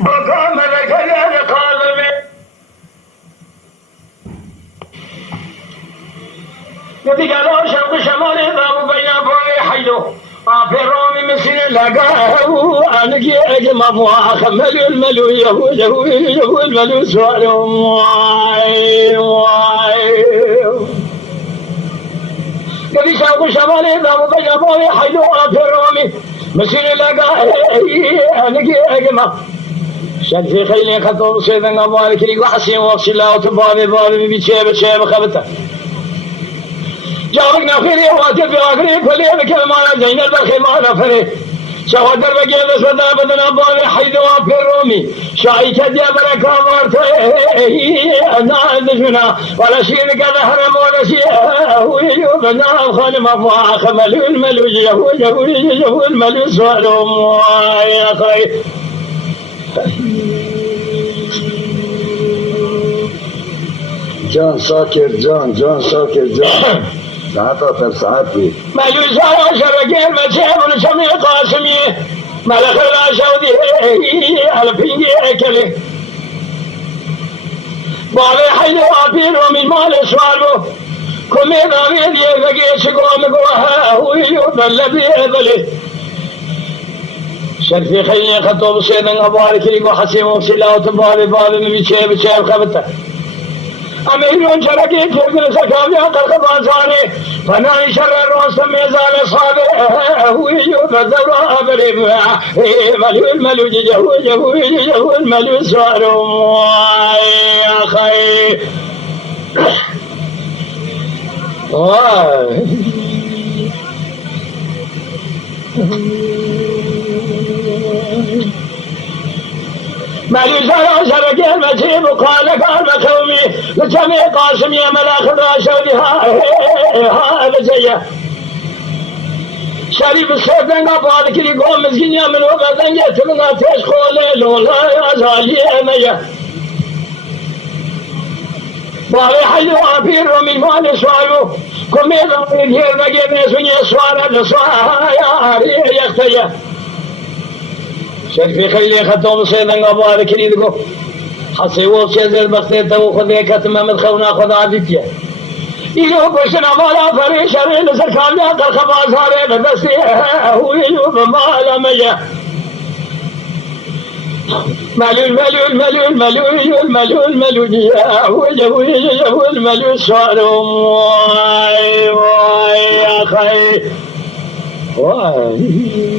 بقى ملك يا قلبي يدي قالوا شرق شمالي ضرب بين ابوي حيلو في رومي مسين لقاه انا كي ما خمل الملو يهو الملو سوالهم واي يدي شرق شمالي ضرب بين ابوي حيلو في رومي مسين لقاه انا كي ما شد في خيلي خطوب سيدنا أبوالك لي وحسين وفش الله وتبابي بابي بيشيب خبته جاوك نخيري واتف ياكري كلي بكلمانا زين البرخي ما نفري شوادر بقيد سودا بدن أبوالي حيث وفي الرومي شاي كديا بركة مرتي أنا عندشنا ولا شيء كذا حرم ولا شيء ويجو بنا خانم أفوا خملو الملو يهو الملو سوالهم يا أخي جان ساكر جان ساكر جان ساعتها تر ساعات بي مجلس على شبكين مشيب ونسمي قاسمي ملك الأشودي على فينجي أكلي بابي حيث أبير ومن مال سوالو كمي ضمير يفقي شقوم قوها ويوبل بيبلي شرفي خيني خطوب سيدنا أبوالك لي وحسيم وفسلا وتبابي بابي من بيشيب خبته أمين شركي كيف سكابي أقل خبازاني فناي شر الروس ميزان صابي ويجو بدورا أبري ملو الملو جو الملو سوارو يا أخي مالي زرع شبكي المسيب وقال قال قومي لجميع قاسم يا ملاخ الراشودي ها بزيه شريف السيدنا قال كلي قوم مسكين يا من وقتن يتمنى تشخولي لولا يا زالي ميا بابي حيو أبير ومن مال سوالو كمي ضمين هير بقي ميسوني سوالا لسواها يا أريه يختيه شرفي خيلي خطوب سيدنا أبوالك لي دقو حسي وفشي زي البختيته وخذي كتمة مدخونا خذ عدتيا إيجو بشنا مالا فري شري لسركان يقل خباز هاري بدستي هو إيجو بمالا ميا ملو يهو الملو سوالهم واي يا خي واي